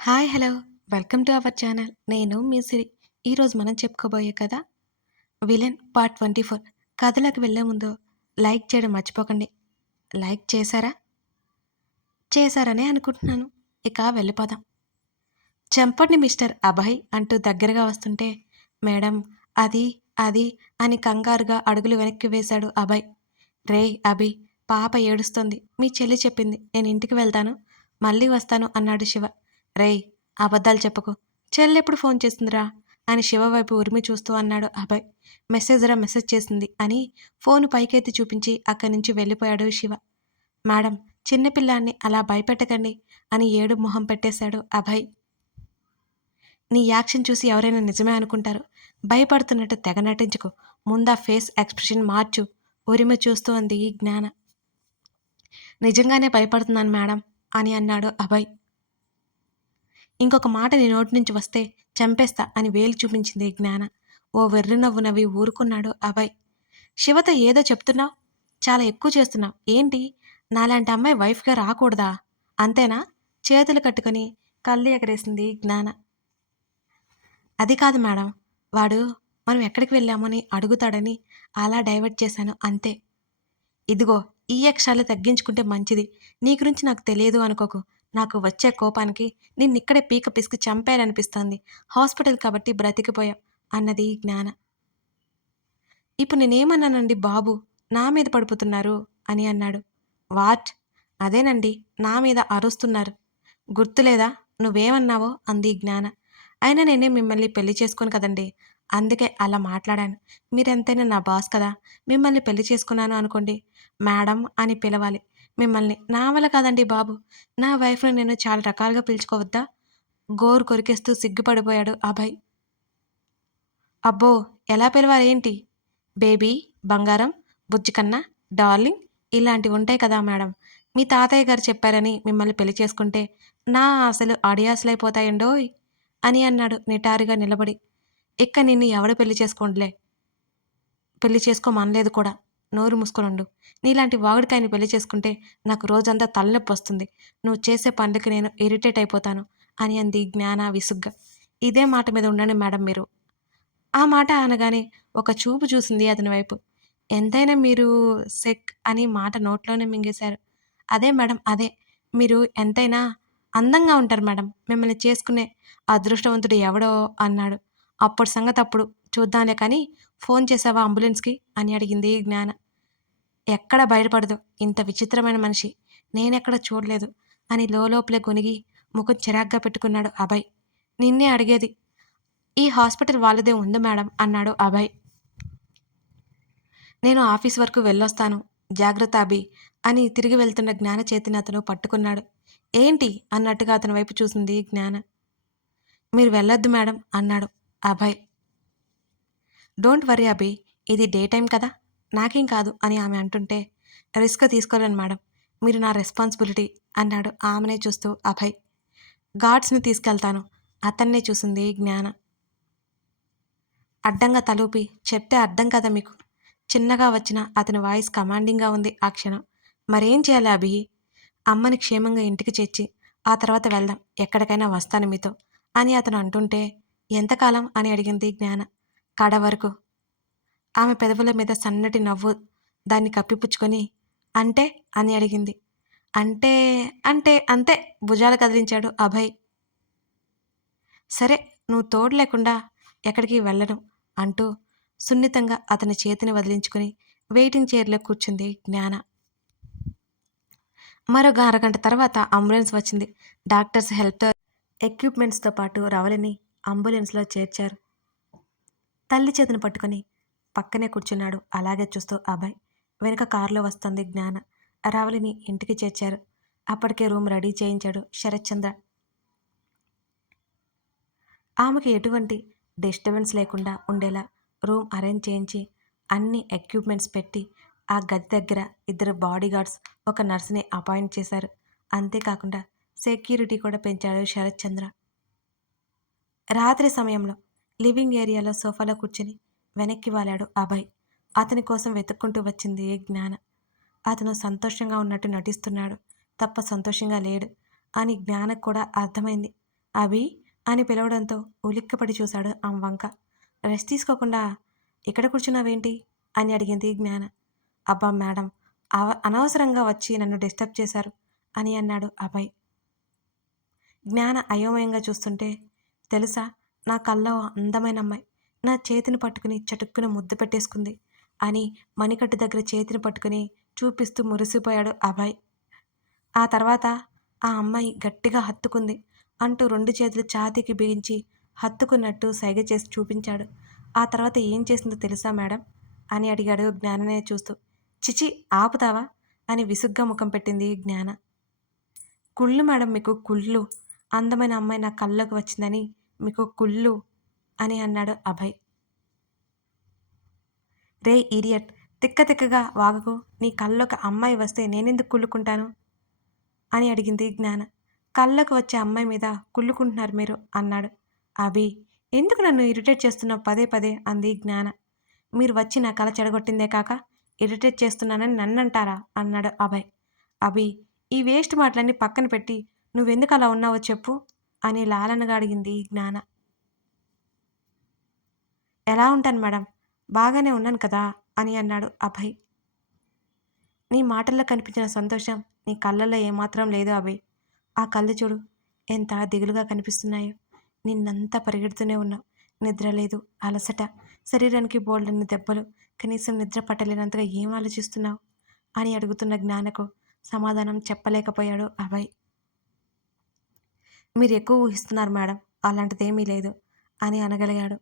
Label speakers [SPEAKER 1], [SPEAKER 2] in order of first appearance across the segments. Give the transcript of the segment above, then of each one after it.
[SPEAKER 1] Hi hello. Welcome to our channel. నేను మీ సిరి. ఈరోజు మనం చెప్పుకోబోయే కథ విలన్ పార్ట్ ట్వంటీ ఫోర్. కథలోకి వెళ్ళే ముందు లైక్ చేయడం మర్చిపోకండి. లైక్ చేశారా? చేశారనే అనుకుంటున్నాను. ఇక వెళ్ళిపోదాం. చెంపండి మిస్టర్ అభయ్ అంటూ దగ్గరగా వస్తుంటే మేడం అది అది అని కంగారుగా అడుగులు వెనక్కి వేశాడు అభయ్. రే అభి పాప ఏడుస్తుంది. మీ చెల్లి చెప్పింది. నేను ఇంటికి వెళ్తాను. మళ్ళీ వస్తాను అన్నాడు శివ. రేయ్ అబద్ధాలు చెప్పకు. చెల్లెప్పుడు ఫోన్ చేసిందిరా అని శివ వైపు ఉరిమి చూస్తూ అన్నాడు అభయ్. మెసేజ్ రా మెసేజ్ చేసింది అని ఫోన్ పైకెత్తి చూపించి అక్కడి నుంచి వెళ్ళిపోయాడు శివ. మేడం చిన్నపిల్లాన్ని అలా భయపెట్టకండి అని ఏడు మొహం పెట్టేశాడు అభయ్. నీ యాక్షన్ చూసి ఎవరైనా నిజమే అనుకుంటారు. భయపడుతున్నట్టు తెగ నటించుకు. ముందా ఫేస్ ఎక్స్ప్రెషన్ మార్చు ఉరిమి చూస్తూ అంది జ్ఞాన. నిజంగానే భయపడుతున్నాను మేడం అని అన్నాడు అభయ్. ఇంకొక మాట నీ నోటి నుంచి వస్తే చంపేస్తా అని వేలు చూపించింది జ్ఞాన. ఓ వెర్రి నవ్వు నవ్వి ఊరుకున్నాడు అభయ్. శివతో ఏదో చెప్తున్నావు? చాలా ఎక్కువ చేస్తున్నావు. ఏంటి? నాలాంటి అమ్మాయి వైఫ్గా రాకూడదా? అంతేనా? చేతులు కట్టుకొని కళ్ళు ఎగరేసింది జ్ఞాన. అది కాదు మేడం. వాడు మనం ఎక్కడికి వెళ్ళామని అడుగుతాడని అలా డైవర్ట్ చేశాను అంతే. ఇదిగో ఈ అక్షరాలు తగ్గించుకుంటే మంచిది. నీ గురించి నాకు తెలియదు అనుకోకు. నాకు వచ్చే కోపానికి నిన్నిక్కడే పీక పిసికి చంపేయాలనిపిస్తోంది హాస్పిటల్ కాబట్టి బ్రతికిపోయాం అన్నది జ్ఞాన. ఇప్పుడు నేనేమన్నానండి బాబు? నా మీద పడిపోతున్నారు అని అన్నాడు. వాట్? అదేనండి నా మీద అరుస్తున్నారు. గుర్తులేదా? నువ్వేమన్నావో? అంది జ్ఞాన. అయినా నేనే మిమ్మల్ని పెళ్ళి చేసుకోను కదండి. అందుకే అలా మాట్లాడాను. మీరెంతైనా నా బాస్ కదా. మిమ్మల్ని పెళ్ళి చేసుకున్నాను అనుకోండి. మేడం అని పిలవాలి. మిమ్మల్ని. నా వల్ల కాదండి బాబు. నా వైఫ్ను నేను చాలా రకాలుగా పిలుచుకోవద్దా? గోరు కొరికేస్తూ సిగ్గుపడిపోయాడు అభయ్. అబ్బో ఎలా పిలవాలేంటి బేబీ బంగారం బుజ్జికన్నా డార్లింగ్ ఇలాంటివి ఉంటాయి కదా మేడం. మీ తాతయ్య గారు చెప్పారని మిమ్మల్ని పెళ్ళి చేసుకుంటే నా ఆశలు అడియాసలైపోతాయండోయ్ అని అన్నాడు నిటారుగా నిలబడి. ఇక్క నిన్ను ఎవడు పెళ్ళి చేసుకోండిలే పెళ్ళి చేసుకోమనలేదు కూడా. నోరు మూసుకొనుండు. నీలాంటి వాగుడికాయని పెళ్ళి చేసుకుంటే నాకు రోజంతా తలనొప్పి వస్తుంది. నువ్వు చేసే పనులకి నేను ఇరిటేట్ అయిపోతాను అని అంది జ్ఞాన విసుగ్గా. ఇదే మాట మీద ఉండండి మేడం మీరు. ఆ మాట అనగానే ఒక చూపు చూసింది అతని వైపు. ఎంతైనా మీరు సెక్ అని మాట నోట్లోనే మింగేశారు. అదే మేడం అదే. మీరు ఎంతైనా అందంగా ఉంటారు మేడం. మిమ్మల్ని చేసుకునే అదృష్టవంతుడు ఎవడో అన్నాడు. అప్పుడు సంగతి అప్పుడు చూద్దాంలే కానీ ఫోన్ చేసావా అంబులెన్స్కి? అని అడిగింది జ్ఞాన. ఎక్కడ బయటపడదు ఇంత విచిత్రమైన మనిషి. నేనెక్కడ చూడలేదు. అని లోపలే కొనిగి ముఖం చిరాగ్గా పెట్టుకున్నాడు అభయ్. నిన్నే అడిగేది. ఈ హాస్పిటల్ వాళ్ళదే ఉంది మేడం అన్నాడు అభయ్. నేను ఆఫీస్ వరకు వెళ్ళొస్తాను. జాగ్రత్త అభి అని తిరిగి వెళ్తున్న జ్ఞాన చేతిని అతను పట్టుకున్నాడు. ఏంటి? అన్నట్టుగా అతని వైపు చూసింది జ్ఞాన. మీరు వెళ్ళొద్దు మేడం అన్నాడు అభయ్. డోంట్ వరీ అభి ఇది డే టైం కదా నాకేం కాదు అని ఆమె అంటుంటే రిస్క్ తీసుకోలేను మేడం మీరు నా రెస్పాన్సిబిలిటీ అన్నాడు ఆమెనే చూస్తూ అభయ్. గాడ్స్ని తీసుకెళ్తాను అతన్నే చూసింది జ్ఞాన. అడ్డంగా తలూపి చెప్తే అర్థం కదా మీకు చిన్నగా వచ్చిన అతని వాయిస్ కమాండింగ్గా ఉంది ఆ క్షణం. మరేం చేయాలి అభి? అమ్మని క్షేమంగా ఇంటికి చేర్చి ఆ తర్వాత వెళ్దాం ఎక్కడికైనా వస్తాను మీతో అని అతను అంటుంటే ఎంతకాలం అని అడిగింది జ్ఞాన. కాడ వరకు. ఆమె పెదవుల మీద సన్నటి నవ్వు దాన్ని కప్పిపుచ్చుకొని అంటే? అని అడిగింది. అంటే అంటే అంతే భుజాలు కదిలించాడు అభయ్. సరే నువ్వు తోడు లేకుండా ఎక్కడికి వెళ్ళను అంటూ సున్నితంగా అతని చేతిని వదిలించుకుని వెయిటింగ్ చైర్లో కూర్చుంది జ్ఞాన. మరొక అరగంట తర్వాత అంబులెన్స్ వచ్చింది. డాక్టర్స్ హెల్ప్తో ఎక్విప్మెంట్స్తో పాటు రవలిని అంబులెన్స్లో చేర్చారు. తల్లి చేతిని పట్టుకొని పక్కనే కూర్చున్నాడు. అలాగే చూస్తూ అభయ్. వెనుక కారులో వస్తుంది జ్ఞాన. రావలిని ఇంటికి చేర్చారు. అప్పటికే రూమ్ రెడీ చేయించాడు శరత్చంద్ర. ఆమెకి ఎటువంటి డిస్టర్బెన్స్ లేకుండా ఉండేలా రూమ్ అరేంజ్ చేయించి అన్ని ఎక్విప్మెంట్స్ పెట్టి ఆ గది దగ్గర ఇద్దరు బాడీగార్డ్స్ ఒక నర్సుని అపాయింట్ చేశారు. అంతేకాకుండా సెక్యూరిటీ కూడా పెంచాడు శరత్చంద్ర. రాత్రి సమయంలో లివింగ్ ఏరియాలో సోఫాలో కూర్చుని వెనక్కి వాలాడు అభయ్. అతని కోసం వెతుక్కుంటూ వచ్చింది జ్ఞాన. అతను సంతోషంగా ఉన్నట్టు నటిస్తున్నాడు. తప్ప సంతోషంగా లేడు అని జ్ఞానకు కూడా అర్థమైంది. అభి అని పిలవడంతో ఉలిక్కపడి చూశాడు ఆ వంక రెస్ట్ తీసుకోకుండా ఇక్కడ కూర్చున్నావేంటి? అని అడిగింది జ్ఞాన. అబ్బా మేడం అవ అనవసరంగా వచ్చి నన్ను డిస్టర్బ్ చేశారు అని అన్నాడు అభయ్. జ్ఞాన అయోమయంగా చూస్తుంటే తెలుసా? నా కళ్ళ అందమైన అమ్మాయి. నా చేతిని పట్టుకుని చటుక్కున ముద్దు పెట్టేసుకుంది. అని మణికట్టు దగ్గర చేతిని పట్టుకుని చూపిస్తూ మురిసిపోయాడు అభయ్ ఆ తర్వాత ఆ అమ్మాయి గట్టిగా హత్తుకుంది అంటూ రెండు చేతులు ఛాతీకి బిగించి హత్తుకున్నట్టు సైగ చేసి చూపించాడు. ఆ తర్వాత ఏం చేసిందో తెలుసా మేడం? అని అడిగాడు జ్ఞాననే చూస్తూ. చిచి ఆపుతావా? అని విసుగ్గా ముఖం పెట్టింది జ్ఞాన. కుళ్ళు మేడం మీకు కుళ్ళు. అందమైన అమ్మాయి నా కళ్ళకు వచ్చిందని మీకు కుళ్ళు అని అన్నాడు అభయ్. రే ఈడియట్ తిక్క తిక్కగా వాగకు. నీ కళ్ళొక అమ్మాయి వస్తే నేనెందుకు కుళ్ళుకుంటాను? అని అడిగింది జ్ఞాన. కళ్ళకు వచ్చే అమ్మాయి మీద కుళ్ళుకుంటున్నారు మీరు అన్నాడు. అభి ఎందుకు నన్ను ఇరిటేట్ చేస్తున్నావు పదే పదే? అంది జ్ఞాన. మీరు వచ్చి నా కళ చెడగొట్టిందే కాక ఇరిటేట్ చేస్తున్నానని నన్ను అంటారా అన్నాడు అభయ్. అభి ఈ వేస్ట్ మాటలన్నీ పక్కన పెట్టి నువ్వెందుకు అలా ఉన్నావో చెప్పు. అని లాలనగా అడిగింది జ్ఞాన. ఎలా ఉంటాను మేడం? బాగానే ఉన్నాను కదా? అని అన్నాడు అభయ్. నీ మాటల్లో కనిపించిన సంతోషం నీ కళ్ళల్లో ఏమాత్రం లేదు అభయ్. ఆ కళ్ళు చూడు ఎంత దిగులుగా కనిపిస్తున్నాయో. నిన్నంతా పరిగెడుతూనే ఉన్నావు నిద్ర లేదు అలసట. శరీరానికి బోల్డన్ని దెబ్బలు కనీసం నిద్ర పట్టలేనంతగా ఏం ఆలోచిస్తున్నావు? అని అడుగుతున్న జ్ఞానకు సమాధానం చెప్పలేకపోయాడు అభయ్. మీరు ఎక్కువ ఊహిస్తున్నారు మేడం అలాంటిదేమీ లేదు అని అనగలిగాడు.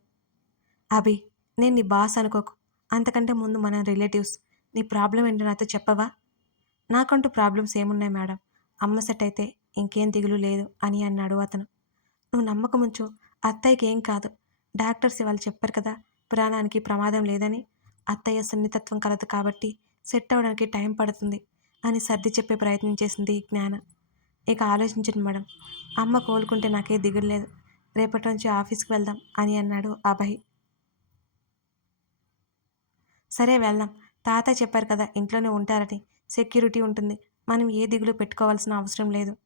[SPEAKER 1] అభి నేను నీ బాస్ అనుకోకు. అంతకంటే ముందు మన రిలేటివ్స్ నీ ప్రాబ్లం ఏంటో నాతో చెప్పవా? నాకంటూ ప్రాబ్లమ్స్ ఏమున్నాయి మేడం? అమ్మ సెట్ అయితే ఇంకేం దిగులు లేదు అని అన్నాడు అతను. నువ్వు నమ్మకముంచు అత్తయ్యకి ఏం కాదు. డాక్టర్స్ ఇవాళ చెప్పారు కదా ప్రాణానికి ప్రమాదం లేదని. అత్తయ్య సున్నితత్వం కలదు కాబట్టి సెట్ అవ్వడానికి టైం పడుతుంది అని సర్ది చెప్పే ప్రయత్నం చేసింది జ్ఞాన. ఇక ఆలోచించండి మేడం. అమ్మ కోలుకుంటే నాకే దిగులు లేదు రేపటి నుంచి ఆఫీస్కి వెళ్దాం అని అన్నాడు అభయ్. సరే వెళ్దాం. తాత చెప్పారు కదా ఇంట్లోనే ఉంటారని. సెక్యూరిటీ ఉంటుంది. మనం ఏ దిగులు పెట్టుకోవాల్సిన అవసరం లేదు.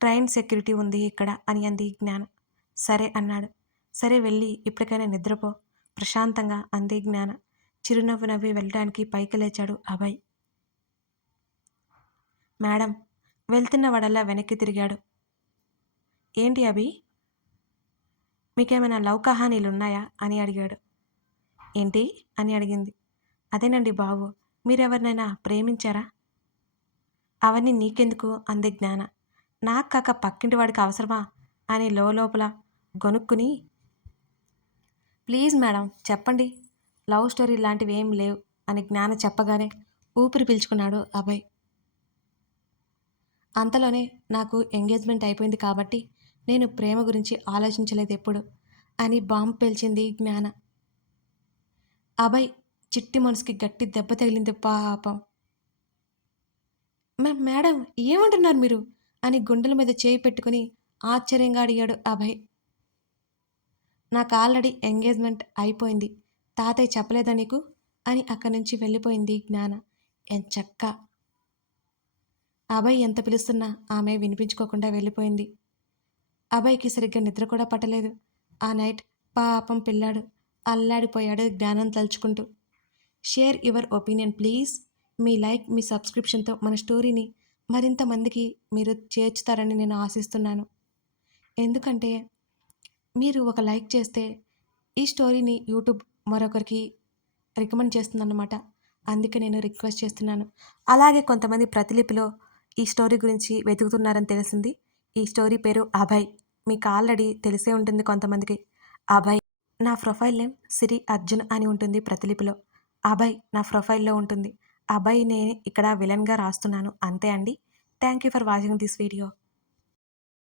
[SPEAKER 1] ట్రైన్ సెక్యూరిటీ ఉంది ఇక్కడ అని అంది జ్ఞానం. సరే అన్నాడు. సరే వెళ్ళి ఇప్పటికైనా నిద్రపో. ప్రశాంతంగా అంది జ్ఞాన. చిరునవ్వు నవ్వి వెళ్ళడానికి పైకి లేచాడు అభయ్. మేడం వెళ్తున్న వాడల్లా వెనక్కి తిరిగాడు. ఏంటి అభి? మీకేమైనా లవ్ ఉన్నాయా అని అడిగాడు. ఏంటి? అని అడిగింది. అదేనండి బాబు మీరెవరినైనా ప్రేమించారా? అవన్నీ నీకెందుకు? అంది జ్ఞాన. నాకు కాక పక్కింటి వాడికి అవసరమా? అని లోపల గొనుక్కుని ప్లీజ్ మేడం చెప్పండి. లవ్ స్టోరీ లాంటివి ఏం లేవు అని జ్ఞాన చెప్పగానే ఊపిరి పీల్చుకున్నాడు అభయ్. అంతలోనే నాకు ఎంగేజ్మెంట్ అయిపోయింది కాబట్టి నేను ప్రేమ గురించి ఆలోచించలేదు ఎప్పుడు అని బాంబు పేల్చింది జ్ఞాన. అభయ్ చిట్టి మనసుకి గట్టి దెబ్బ తగిలింది పాపం. "మే- మేడం ఏమంటున్నారు మీరు? అని గుండెల మీద చేయి పెట్టుకుని ఆశ్చర్యంగా అడిగాడు అభయ్. నాకు ఆల్రెడీ ఎంగేజ్మెంట్ అయిపోయింది తాతయ్య చెప్పలేదా నీకు? అని అక్కడి నుంచి వెళ్ళిపోయింది జ్ఞాన. ఎంచక్క అభయ్ ఎంత పిలుస్తున్నా ఆమె వినిపించుకోకుండా వెళ్ళిపోయింది. అభయ్కి సరిగ్గా నిద్ర కూడా పట్టలేదు. ఆ నైట్ పాపం పిల్లాడు అల్లాడిపోయాడు జ్ఞానం తలుచుకుంటూ. Share your opinion please. Me like మీ సబ్స్క్రిప్షన్తో మన స్టోరీని మరింత మందికి మీరు చేర్చుతారని నేను ఆశిస్తున్నాను. ఎందుకంటే మీరు ఒక లైక్ చేస్తే ఈ స్టోరీని యూట్యూబ్ మరొకరికి రికమెండ్ చేస్తుందన్నమాట. అందుకే నేను రిక్వెస్ట్ చేస్తున్నాను. అలాగే కొంతమంది ప్రతిలిపిలో ఈ స్టోరీ గురించి వెతుకుతున్నారని తెలిసింది. ఈ స్టోరీ పేరు అభయ్. మీకు ఆల్రెడీ తెలిసే ఉంటుంది కొంతమందికి. అభయ్ నా ప్రొఫైల్ నేమ్ సిరి అర్జున్ అని ఉంటుంది ప్రతిలిపిలో. అభయ్ నా ప్రొఫైల్లో ఉంటుంది. అభయ్ నేను ఇక్కడ విలన్గా రాస్తున్నాను. అంతే అండి. Thank you for watching this video.